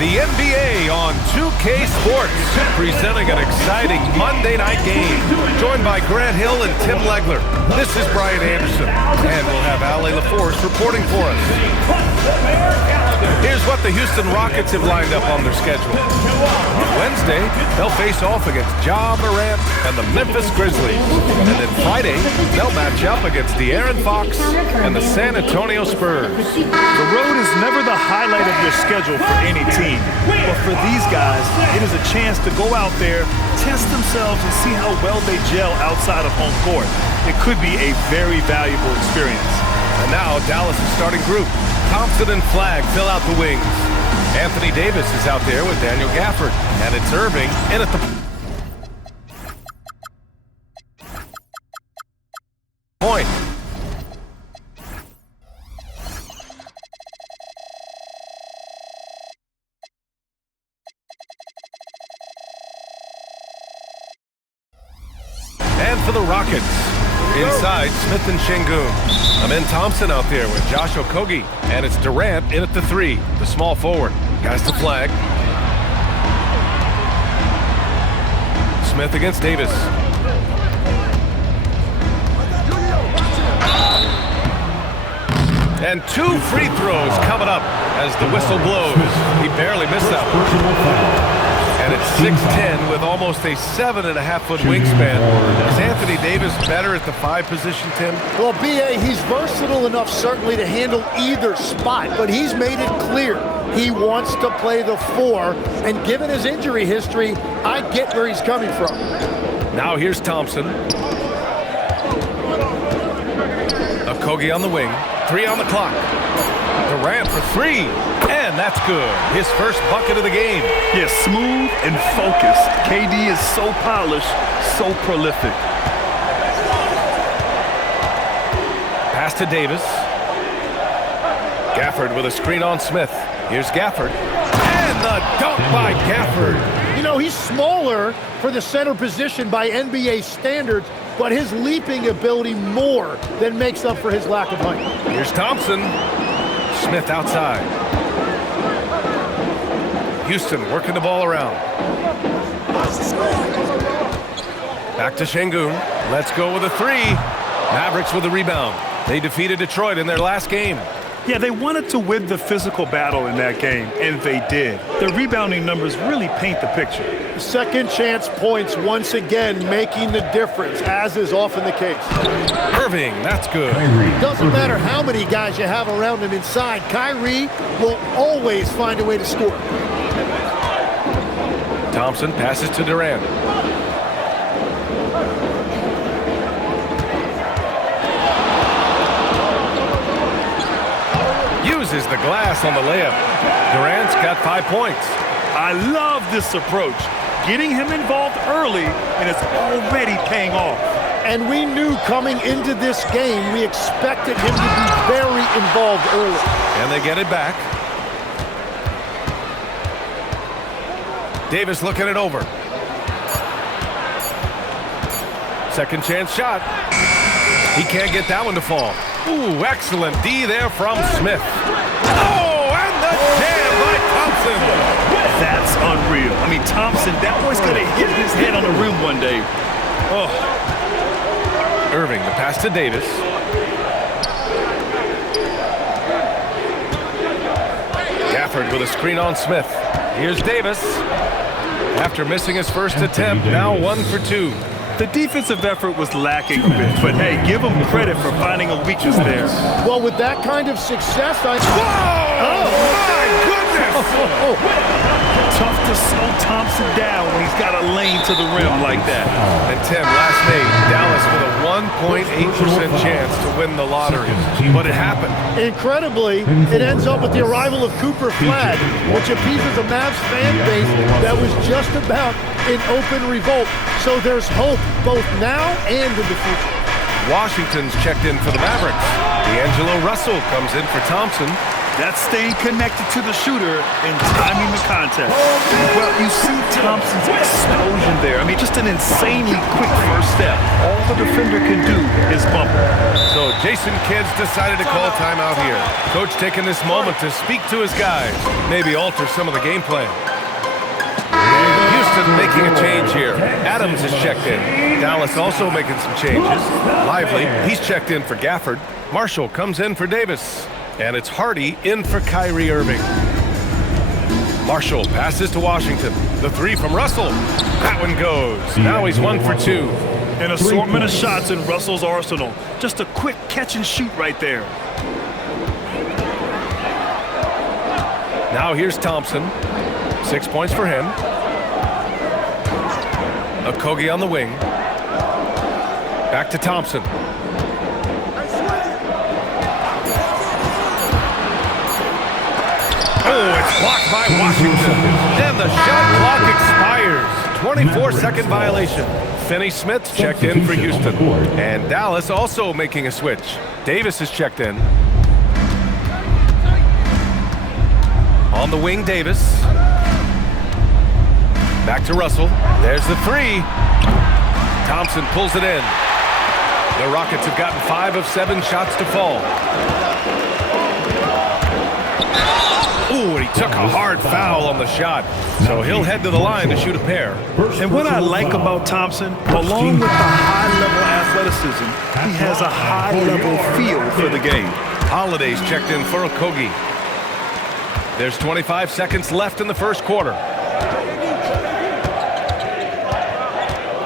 the NBA on 2K Sports, presenting an exciting Monday night game. Joined by Grant Hill and Tim Legler. This is Brian Anderson, and we'll have Ale LaForce reporting for us. Here's what the Houston Rockets have lined up on their schedule. On Wednesday, they'll face off against Ja Morant and the Memphis Grizzlies. And then Friday, they'll match up against De'Aaron Fox and the San Antonio Spurs. The road is never the highlight of your schedule for any team. But for these guys, it is a chance to go out there, test themselves, and see how well they gel outside of home court. It could be a very valuable experience. And now, Dallas' starting group. Thompson and Flagg fill out the wings. Anthony Davis is out there with Daniel Gafford. And it's Irving in at the point. And for the Rockets, inside Smith and Şengün. Amen Thompson out there with Josh Okogie. And it's Durant in at the 3, the small forward. Guys to Flagg. Smith against Davis. And 2 free throws coming up as the whistle blows. He barely missed that one. And it's 6'10" with almost a 7.5-foot wingspan. Is Anthony Davis better at the 5 position, Tim? Well, B.A., he's versatile enough certainly to handle either spot, but he's made it clear he wants to play the 4. And given his injury history, I get where he's coming from. Now here's Thompson. Okogie on the wing. 3 on the clock. Durant for 3. And that's good. His first bucket of the game. Yes, smooth and focused. KD is so polished, so prolific. Pass to Davis. Gafford with a screen on Smith. Here's Gafford. And the dunk by Gafford. You know, he's smaller for the center position by NBA standards, but his leaping ability more than makes up for his lack of height. Here's Thompson. Smith outside. Houston working the ball around. Back to Şengün. Let's go with a 3. Mavericks with a rebound. They defeated Detroit in their last game. Yeah, they wanted to win the physical battle in that game, and they did. Their rebounding numbers really paint the picture. Second chance points once again making the difference, as is often the case. Irving, that's good. Doesn't matter how many guys you have around him inside, Kyrie will always find a way to score. Thompson passes to Durant. Uses the glass on the layup. Durant's got 5 points. I love this approach. Getting him involved early, and it's already paying off. And we knew coming into this game, we expected him to be very involved early. And they get it back. Davis looking it over. Second chance shot. He can't get that one to fall. Ooh, excellent D there from Smith. Oh, and the jam by Thompson. That's unreal. I mean, Thompson, that boy's going to hit his head on the rim one day. Oh. Irving, the pass to Davis. Gafford with a screen on Smith. Here's Davis. After missing his first attempt, now 1 for 2. The defensive effort was lacking a bit, but hey, give him credit for finding a weakness there. Well, with that kind of success, Whoa! Oh, my goodness! Tough to slow Thompson down when he's got a lane to the rim like that. And Tim, last night, Dallas with a 1.8% chance to win the lottery, but it happened. Incredibly, it ends up with the arrival of Cooper Flagg, which appeases a Mavs fan base that was just about in open revolt. So there's hope both now and in the future. Washington's checked in for the Mavericks. D'Angelo Russell comes in for Thompson. That's staying connected to the shooter and timing the contact. Well, you see Thompson's explosion there. I mean, just an insanely quick first step. All the defender can do is bump it. So Jason Kidd decided to call timeout here. Coach taking this moment to speak to his guys, maybe alter some of the game plan. Houston making a change here. Adams is checked in. Dallas also making some changes. Lively, he's checked in for Gafford. Marshall comes in for Davis. And it's Hardy in for Kyrie Irving. Marshall passes to Washington. The three from Russell. That one goes. Now he's 1 for 2. An assortment of shots in Russell's arsenal. Just a quick catch and shoot right there. Now here's Thompson. 6 points for him. Okogie on the wing. Back to Thompson. Oh, it's blocked by Washington. Then the shot clock expires. 24-second violation. Finney-Smith checked in for Houston. And Dallas also making a switch. Davis is checked in. On the wing, Davis. Back to Russell. There's the three. Thompson pulls it in. The Rockets have gotten 5 of 7 shots to fall. Ooh, and he took a hard foul on the shot. So he'll head to the line to shoot a pair. And what I like about Thompson, along with the high-level athleticism, he has a high-level feel for the game. Holiday's checked in for Okogie. There's 25 seconds left in the first quarter.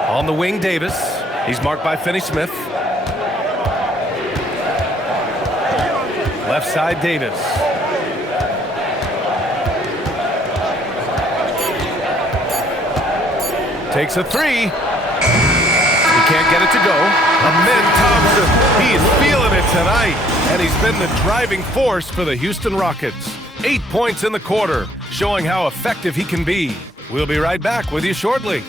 On the wing, Davis. He's marked by Finney-Smith. Left side, Davis. Takes a three. He can't get it to go. Amid Thompson. He is feeling it tonight. And he's been the driving force for the Houston Rockets. 8 points in the quarter, showing how effective he can be. We'll be right back with you shortly.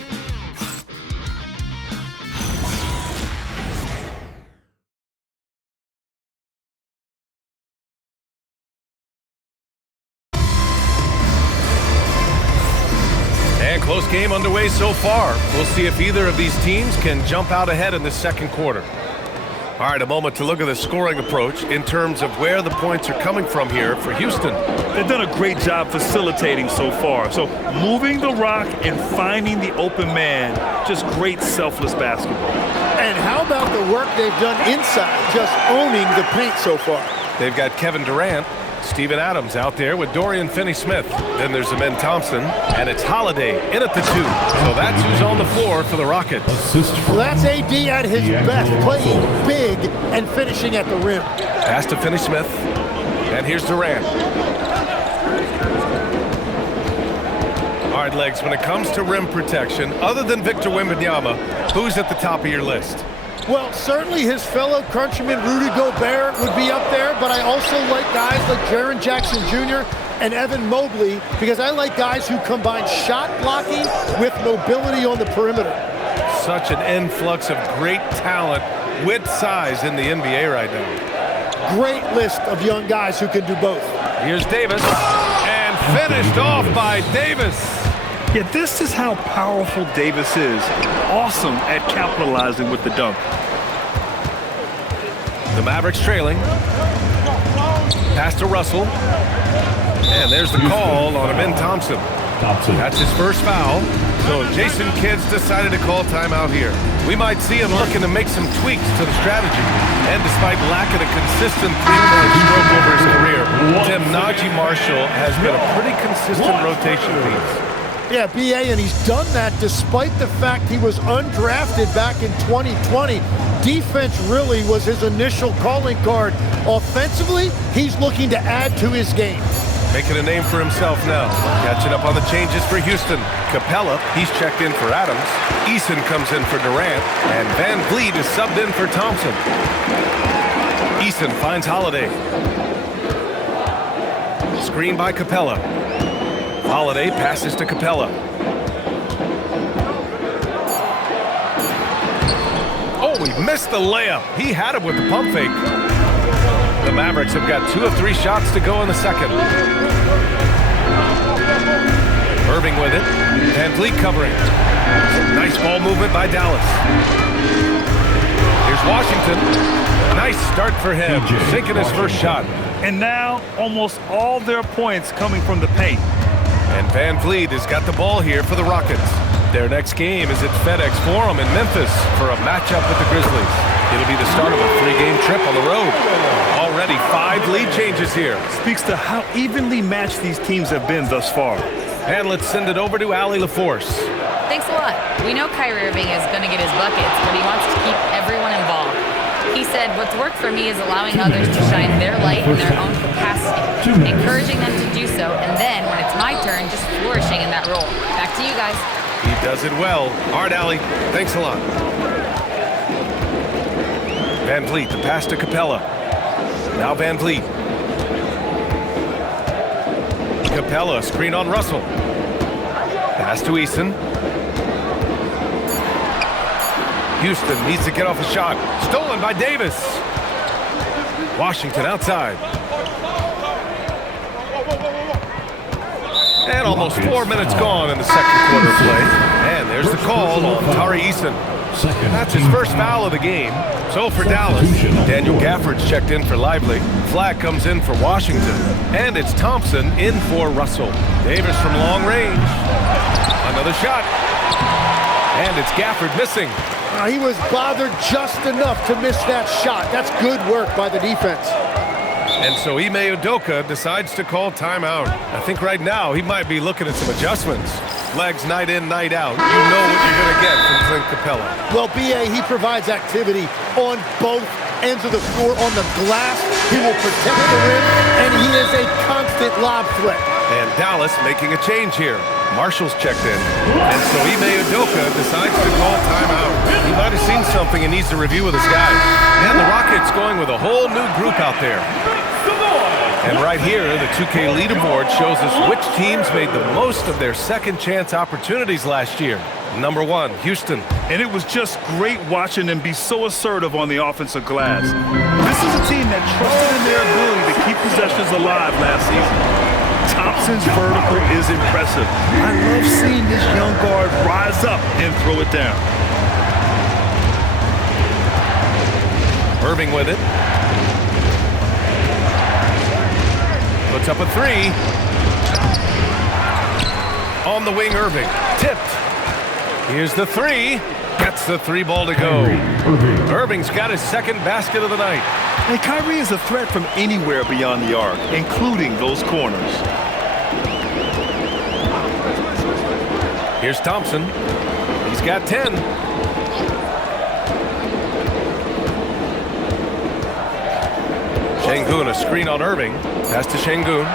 Close game underway so far. We'll see if either of these teams can jump out ahead in the second quarter. All right, a moment to look at the scoring approach in terms of where the points are coming from here for Houston. They've done a great job facilitating so far. So moving the rock and finding the open man, just great selfless basketball. And how about the work they've done inside, just owning the paint so far? They've got Kevin Durant, Steven Adams out there with Dorian Finney-Smith. Then there's Amen Thompson, and it's Holiday in at the 2. So that's who's on the floor for the Rockets. Well, that's AD at his best, playing big and finishing at the rim. Pass to Finney-Smith, and here's Durant. All right, Legs, when it comes to rim protection, other than Victor Wembanyama, who's at the top of your list? Well, certainly his fellow countryman Rudy Gobert would be up there, but I also like guys like Jaren Jackson Jr. and Evan Mobley because I like guys who combine shot blocking with mobility on the perimeter. Such an influx of great talent with size in the NBA right now. Great list of young guys who can do both. Here's Davis, and finished off by Davis. Yeah, this is how powerful Davis is. Awesome at capitalizing with the dunk. The Mavericks trailing. Pass to Russell. And there's the call on Amen Thompson. That's his first foul. So Jason Kidd decided to call timeout here. We might see him looking to make some tweaks to the strategy. And despite lacking a consistent three-point stroke over his career, Tim Najee Marshall has been a pretty consistent rotation piece. Yeah, B.A., and he's done that despite the fact he was undrafted back in 2020. Defense really was his initial calling card. Offensively, he's looking to add to his game. Making a name for himself now. Catching up on the changes for Houston. Capella, he's checked in for Adams. Eason comes in for Durant. And Van Vliet is subbed in for Thompson. Eason finds Holiday. Screen by Capella. Holiday passes to Capella. Oh, he missed the layup. He had it with the pump fake. The Mavericks have got 2 of 3 shots to go in the second. Irving with it. Van Vliet covering. Nice ball movement by Dallas. Here's Washington. Nice start for him, sinking his first shot. And now, almost all their points coming from the paint. And Van Vliet has got the ball here for the Rockets. Their next game is at FedEx Forum in Memphis for a matchup with the Grizzlies. It'll be the start of a 3-game trip on the road. Already 5 lead changes here. Speaks to how evenly matched these teams have been thus far. And let's send it over to Allie LaForce. Thanks a lot. We know Kyrie Irving is going to get his buckets, but he wants to keep everyone involved. He said, what's worked for me is allowing others to shine their light in their own capacity, encouraging them to do so, and then, when it's my turn, just flourishing in that role. Back to you guys. He does it well. All right, Allie. Thanks a lot. Van Vliet, the pass to Capella. Now Van Vliet. Capella, screen on Russell. Pass to Eason. Houston needs to get off a shot. Stolen by Davis. Washington outside. And almost 4 minutes gone in the second quarter of play. And there's the call on Tari Eason. That's his first foul of the game. So for Dallas, Daniel Gafford's checked in for Lively. Flag comes in for Washington. And it's Thompson in for Russell. Davis from long range. Another shot. And it's Gafford missing. He was bothered just enough to miss that shot. That's good work by the defense. And so Ime Udoka decides to call timeout. I think right now he might be looking at some adjustments. Legs night in, night out. You know what you're going to get from Clint Capella. Well, B.A., he provides activity on both ends of the floor. On the glass, he will protect the rim, and he is a constant lob threat. And Dallas making a change here. Marshall's checked in. And so Ime Udoka decides to call timeout. He might have seen something and needs to review with his guys. And the Rockets going with a whole new group out there. And right here, the 2K leaderboard shows us which teams made the most of their second chance opportunities last year. Number 1, Houston. And it was just great watching them be so assertive on the offensive glass. This is a team that trusted in their ability to keep possessions alive last season. Thompson's vertical is impressive. I love seeing this young guard rise up and throw it down. Irving with it. Puts up a 3. On the wing, Irving. Tipped. Here's the 3. Gets the 3 ball to go. Irving's got his second basket of the night. And Kyrie is a threat from anywhere beyond the arc, including those corners. Here's Thompson. He's got 10. Şengün, a screen on Irving. Pass to Şengün.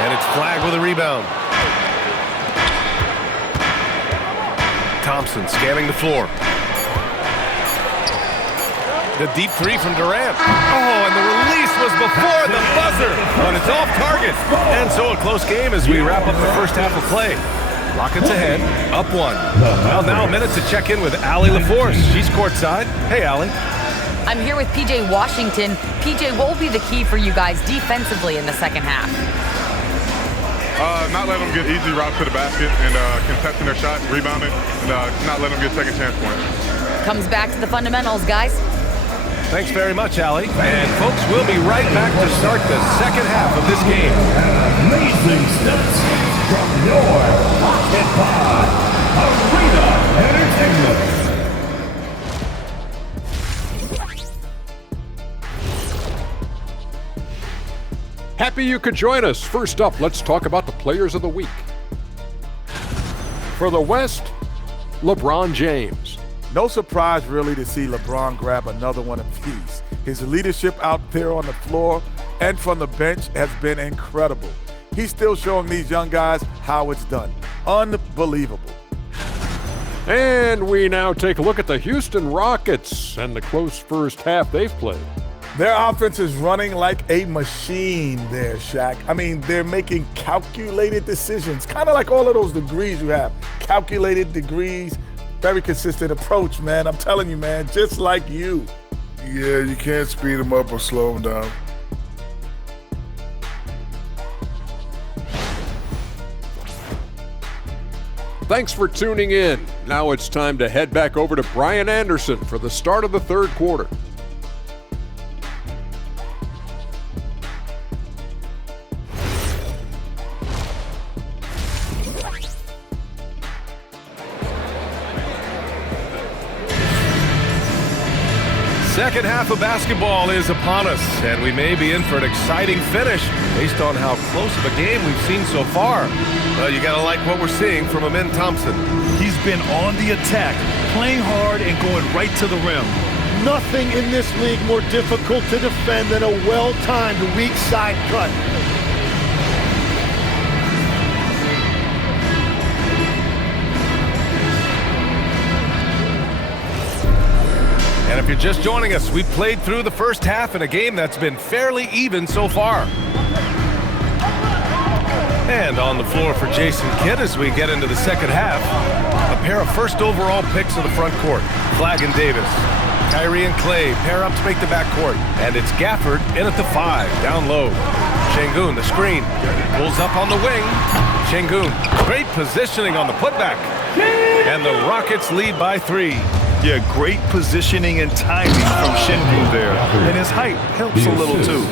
And it's flagged with a rebound. Thompson scanning the floor. The deep 3 from Durant. Oh, and the release was before the buzzer, but it's off target. And so a close game as we wrap up the first half of play. Rockets ahead, up 1. Well, now a minute to check in with Allie LaForce. She's courtside. Hey, Allie. I'm here with PJ Washington. PJ, what will be the key for you guys defensively in the second half? Not letting them get easy routes to the basket and contesting their shot, rebounding, and not letting them get second chance points. Comes back to the fundamentals, guys. Thanks very much, Allie. And folks, we'll be right back to start the second half of this game. Amazing steps from your Pocket Pod Arena Entertainment. Happy you could join us. First up, let's talk about the players of the week. For the West, LeBron James. No surprise, really, to see LeBron grab another one apiece. His leadership out there on the floor and from the bench has been incredible. He's still showing these young guys how it's done. Unbelievable. And we now take a look at the Houston Rockets and the close first half they've played. Their offense is running like a machine there, Shaq. I mean, they're making calculated decisions, kind of like all of those degrees you have. Calculated degrees, very consistent approach, man. I'm telling you, man, just like you. Yeah, you can't speed him up or slow him down. Thanks for tuning in. Now it's time to head back over to Brian Anderson for the start of the third quarter. Second half of basketball is upon us, and we may be in for an exciting finish based on how close of a game we've seen so far. Well, you gotta like what we're seeing from Amin Thompson. He's been on the attack, playing hard and going right to the rim. Nothing in this league more difficult to defend than a well-timed weak side cut. And if you're just joining us, we played through the first half in a game that's been fairly even so far. And on the floor for Jason Kidd as we get into the second half, a pair of first overall picks in the front court, Flagg and Davis. Kyrie and Clay pair up to make the backcourt, and it's Gafford in at the 5, down low. Şengün, the screen, pulls up on the wing. Şengün, great positioning on the putback. And the Rockets lead by 3. Yeah, great positioning and timing from Şengün there. And his height helps a little too.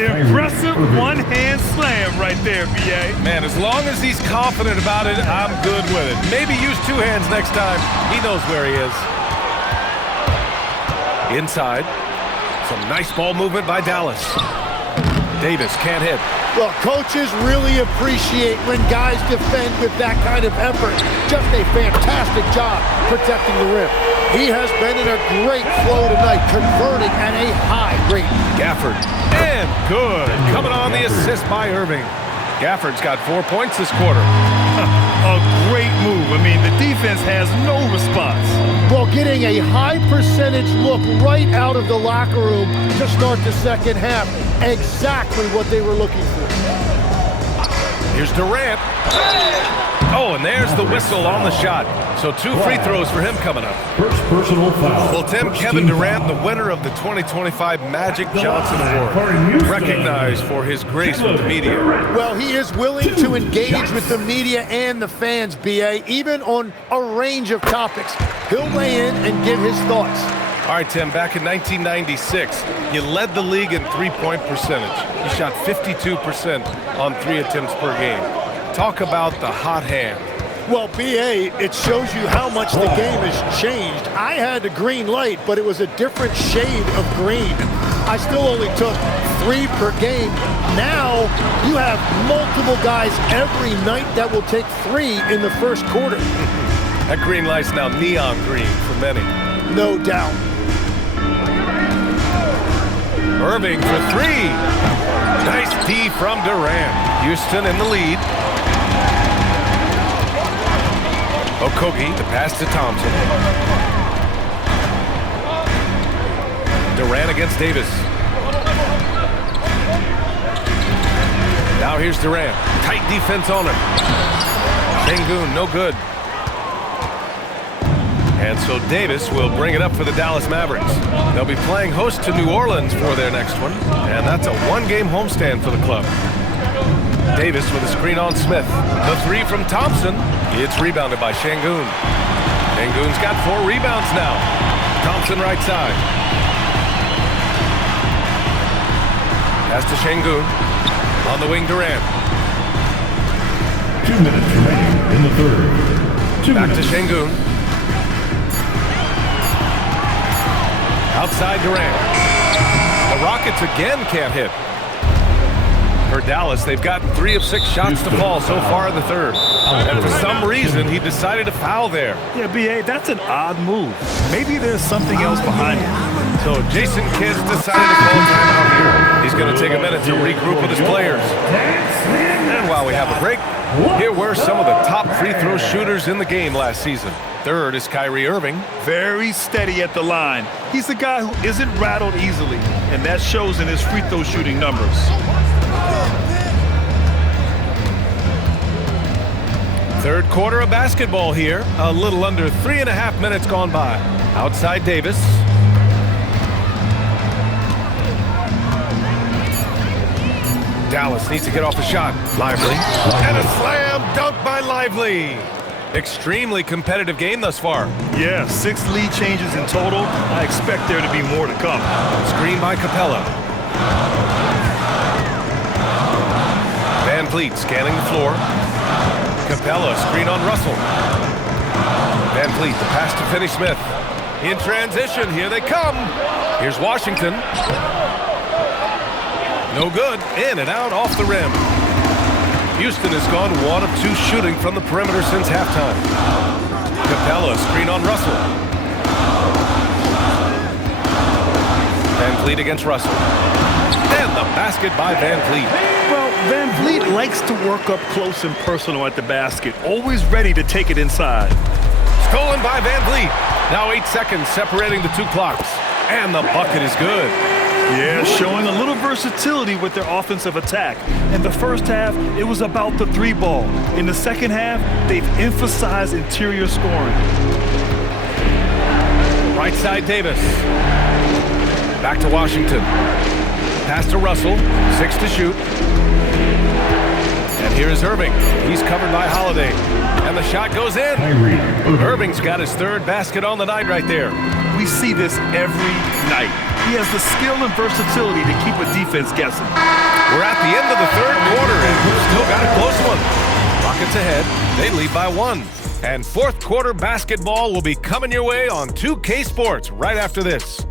Impressive one-hand slam right there, B.A. Man, as long as he's confident about it, I'm good with it. Maybe use 2 hands next time. He knows where he is. Inside. Some nice ball movement by Dallas. Davis can't hit. Well, coaches really appreciate when guys defend with that kind of effort. Just a fantastic job protecting the rim. He has been in a great flow tonight, converting at a high rate. Gafford, and good. Coming on the assist by Irving. Gafford's got 4 points this quarter. A great move. I mean, the defense has no response. Well, getting a high percentage look right out of the locker room to start the second half. Exactly what they were looking for. Here's Durant. Oh, and there's the whistle on the shot. So 2 free throws for him coming up. First personal foul. Well, Tim, Kevin Durant, the winner of the 2025 Magic Johnson Award, recognized for his grace with the media. Well, he is willing to engage with the media and the fans, B.A., even on a range of topics. He'll weigh in and give his thoughts. All right, Tim, back in 1996, you led the league in three-point percentage. You shot 52% on 3 attempts per game. Talk about the hot hand. Well, B.A., it shows you how much the game has changed. I had the green light, but it was a different shade of green. I still only took 3 per game. Now, you have multiple guys every night that will take 3 in the first quarter. That green light's now neon green for many. No doubt. Irving for 3. Nice D from Durant. Houston in the lead. Okogie, the pass to Thompson. Durant against Davis. Now here's Durant. Tight defense on him. Şengün, no good. And so Davis will bring it up for the Dallas Mavericks. They'll be playing host to New Orleans for their next one, and that's a 1-game homestand for the club. Davis with a screen on Smith. The 3 from Thompson. It's rebounded by Şengün. Şengün's got 4 rebounds now. Thompson right side. Pass to Şengün. On the wing, Durant. 2 minutes remaining in the third. 2 Back minutes. to Şengün. Outside Durant. The Rockets again can't hit. For Dallas, they've gotten 3 of 6 shots to fall so far in the third. And for some reason, he decided to foul there. Yeah, B.A., that's an odd move. Maybe there's something else behind it. So Jason Kidd decided to call timeout here. He's going to take a minute to regroup with his players. And while we have a break, here were some of the top free throw shooters in the game last season. Third is Kyrie Irving. Very steady at the line. He's the guy who isn't rattled easily, and that shows in his free throw shooting numbers. Third quarter of basketball here. A little under 3.5 minutes gone by. Outside Davis. Dallas needs to get off a shot. Lively. And a slam dunk by Lively. Extremely competitive game thus far. Yeah, 6 lead changes in total. I expect there to be more to come. Screen by Capella. Van Vliet scanning the floor. Capella, screen on Russell. Van Vliet, the pass to Finney-Smith. In transition, here they come. Here's Washington. No good, in and out, off the rim. Houston has gone 1 of 2 shooting from the perimeter since halftime. Capella, screen on Russell. Van Vliet against Russell. And the basket by Van Vliet. Well, Van Vliet likes to work up close and personal at the basket, always ready to take it inside. Stolen by Van Vliet. Now 8 seconds separating the 2 clocks. And the bucket is good. Yeah, showing a little versatility with their offensive attack. In the first half, it was about the 3 ball. In the second half, they've emphasized interior scoring. Right side Davis. Back to Washington. Pass to Russell. 6 to shoot. And here is Irving. He's covered by Holiday. And the shot goes in. Irving's got his 3rd basket on the night right there. We see this every night. He has the skill and versatility to keep a defense guessing. We're at the end of the 3rd quarter, and we've still got a close one. Rockets ahead. They lead by 1. And 4th quarter basketball will be coming your way on 2K Sports right after this.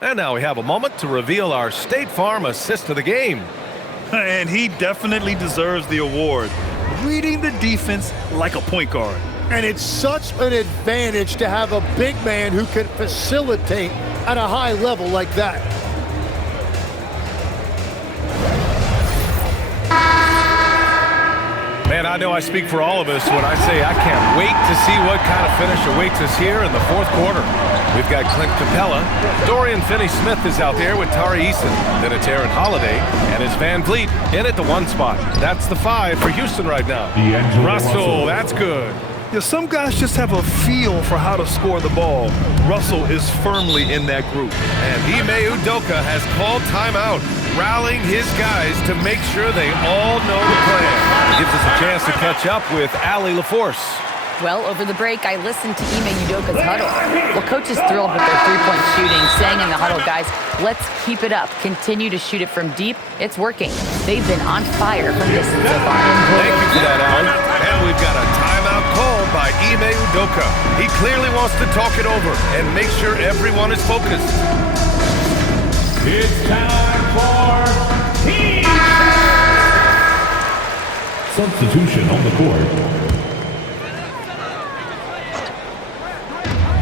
And now we have a moment to reveal our State Farm assist of the game. And he definitely deserves the award. Reading the defense like a point guard. And it's such an advantage to have a big man who can facilitate at a high level like that. Man, I know I speak for all of us when I say I can't wait to see what kind of finish awaits us here in the 4th quarter. We've got Clint Capella. Dorian Finney-Smith is out there with Tari Eason. Then it's Aaron Holiday. And it's Van Vliet in at the 1 spot. That's the 5 for Houston right now. Russell, that's good. Yeah, some guys just have a feel for how to score the ball. Russell is firmly in that group. And Ime Udoka has called timeout, rallying his guys to make sure they all know the plan. Gives us a chance to catch up with Allie LaForce. Well, over the break, I listened to Ime Udoka's huddle. Well, coach is thrilled with their 3-point shooting, saying in the huddle, guys, let's keep it up. Continue to shoot it from deep. It's working. They've been on fire from distance so far. Thank you for that, Allie. And we've got a timeout called by Ime Udoka. He clearly wants to talk it over and make sure everyone is focused. It's time for team substitution on the court.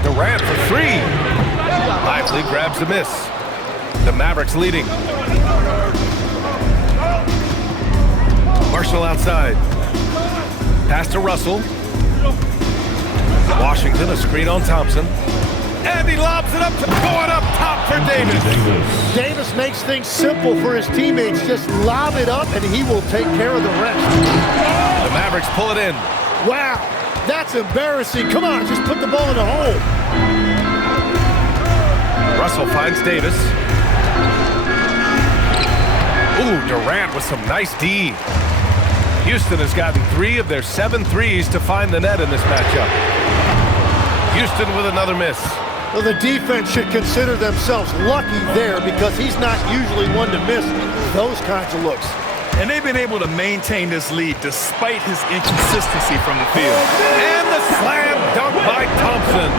Durant for 3. Lively grabs the miss. The Mavericks leading. Marshall outside. Pass to Russell. Washington, a screen on Thompson. And he lobs it up, going up top for Davis. Davis makes things simple for his teammates. Just lob it up, and he will take care of the rest. The Mavericks pull it in. Wow, that's embarrassing. Come on, just put the ball in the hole. Russell finds Davis. Ooh, Durant with some nice D. Houston has gotten 3 of their 7 threes to find the net in this matchup. Houston with another miss. Well, the defense should consider themselves lucky there because he's not usually one to miss those kinds of looks. And they've been able to maintain this lead despite his inconsistency from the field. And the slam dunk by Thompson.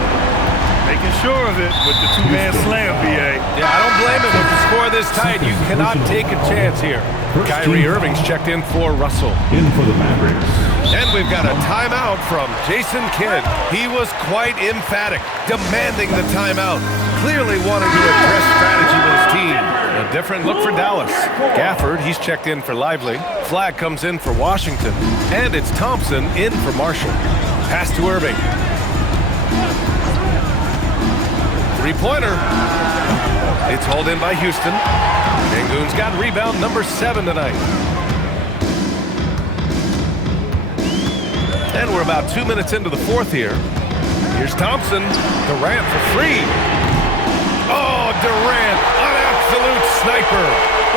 Making sure of it with the 2-man slam, B.A. Yeah, I don't blame him with the score this tight. You cannot take a chance here. Kyrie Irving's checked in for Russell. In for the Mavericks. And we've got a timeout from Jason Kidd. He was quite emphatic, demanding the timeout. Clearly wanting to address strategy with his team. A different look for Dallas. Gafford, he's checked in for Lively. Flag comes in for Washington. And it's Thompson in for Marshall. Pass to Irving. Three-pointer. It's hauled in by Houston. Sengun's got rebound number 7 tonight. And we're about 2 minutes into the fourth here. Here's Thompson. Durant for three. Oh, Durant, an absolute sniper.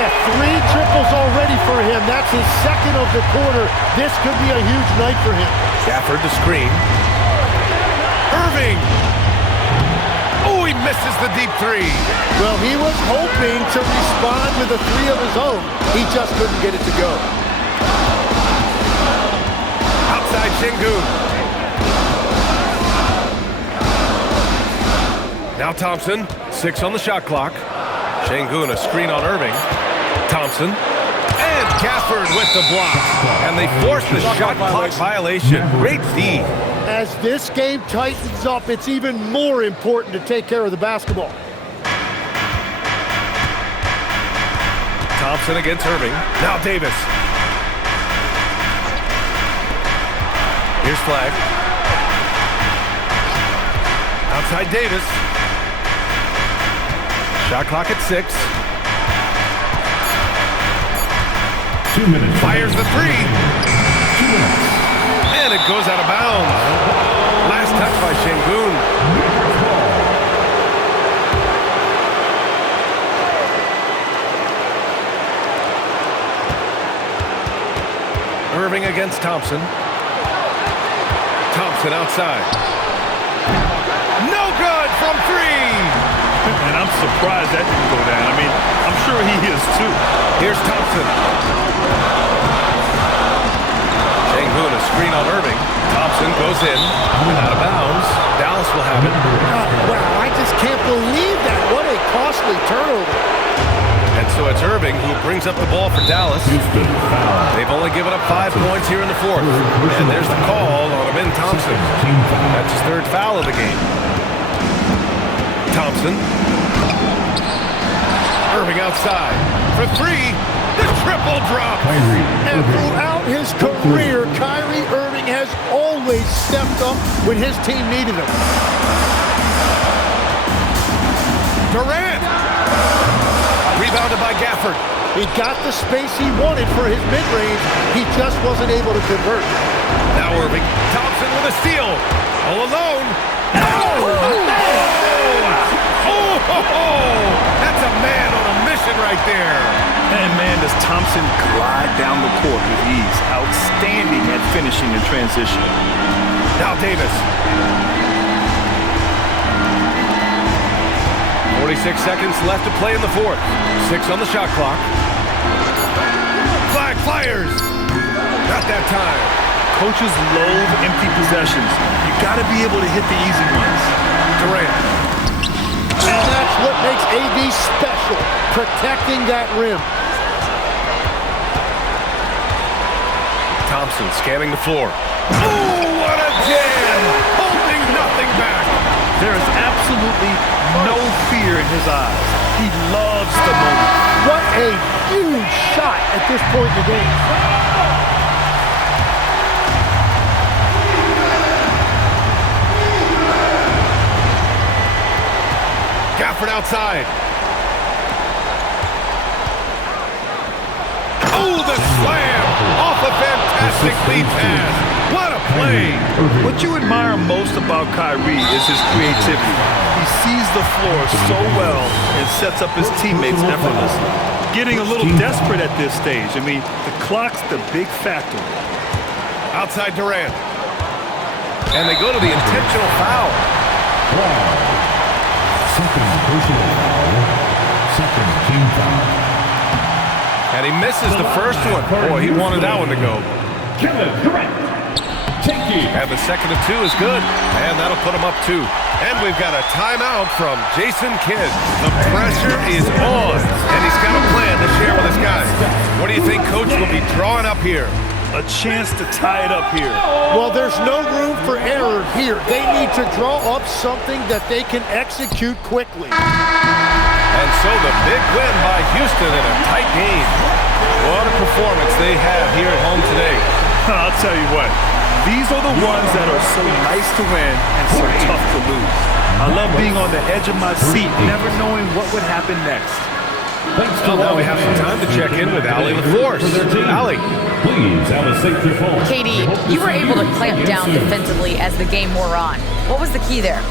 Yeah, 3 triples already for him. That's his second of the quarter. This could be a huge night for him. Gafford the screen. Irving. Oh, he misses the deep three. Well, he was hoping to respond with a 3 of his own. He just couldn't get it to go. Outside Şengün. Now Thompson, 6 on the shot clock. Şengün a screen on Irving. Thompson. And Gafford with the block. And they force the shot clock violation. Great D. As this game tightens up, it's even more important to take care of the basketball. Thompson against Irving. Now Davis. Here's Flag. Outside Davis. Shot clock at 6. 2 minutes. Fires the three. 2 minutes. And it goes out of bounds. Last touch by Şengün. Irving against Thompson. Thompson outside. No good from 3. And I'm surprised that didn't go down. I mean, I'm sure he is too. Here's Thompson. Şengün a screen on Irving. Thompson goes in. Out of bounds. Dallas will have it. Wow, I just can't believe that. What a costly turnover. And so it's Irving who brings up the ball for Dallas. Houston foul. They've only given up 5 points here in the fourth. And there's the call on Amin Thompson. That's his 3rd foul of the game. Thompson. Irving outside. For 3. The triple drop. And throughout his career, Kyrie Irving has always stepped up when his team needed him. Durant. Rebounded by Gafford. He got the space he wanted for his mid-range. He just wasn't able to convert. Now Irving. Thompson with a steal. All alone. That's a man on a mission right there. And man, does Thompson glide down the court with ease. Outstanding at finishing in transition. Now Davis. 46 seconds left to play in the fourth. 6 on the shot clock. Flag fires. Not that time. Coaches loathe empty possessions. You got to be able to hit the easy ones. Durant. And that's what makes AD special, protecting that rim. Thompson scanning the floor. Oh, what a jam! Holding nothing back. There is absolutely no fear in his eyes. He loves the moment. What a huge shot at this point in the game. Gafford outside. Oh, the slam! Off a fantastic lead pass. What a play! What you admire most about Kyrie is his creativity. He sees the floor so well and sets up his teammates effortlessly. Getting a little desperate at this stage. I mean, the clock's the big factor. Outside Durant. And they go to the intentional foul. Second personal foul. Second team foul. And he misses the first one. Boy, he wanted that one to go. Kevin Durant. And the second of 2 is good. And that'll put him up 2. And we've got a timeout from Jason Kidd. The pressure is on. And he's got a plan to share with his guys. What do you think Coach will be drawing up here? A chance to tie it up here. Well, there's no room for error here. They need to draw up something that they can execute quickly. And so the big win by Houston in a tight game. What a performance they have here at home today. I'll tell you what. These are the ones that are so nice to win and so tough to lose. I love being on the edge of my seat, never knowing what would happen next. Well, now we have some time to check in with Allie LaForce. Allie. Please have a safety fall. KD, you were able to clamp down defensively as the game wore on. What was the key there?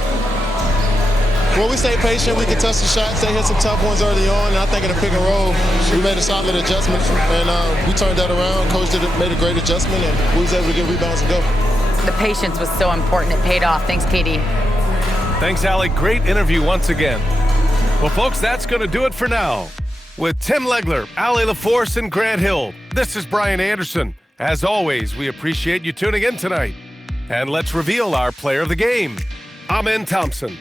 Well, we stayed patient. We contested shots. They hit some tough ones early on. And I think in the pick and roll, we made a solid adjustment. And we turned that around. Coach made a great adjustment, and we was able to get rebounds and go. The patience was so important. It paid off. Thanks, KD. Thanks, Allie. Great interview once again. Well, folks, that's going to do it for now. With Tim Legler, Allie LaForce, and Grant Hill, this is Brian Anderson. As always, we appreciate you tuning in tonight. And let's reveal our player of the game, Amen Thompson.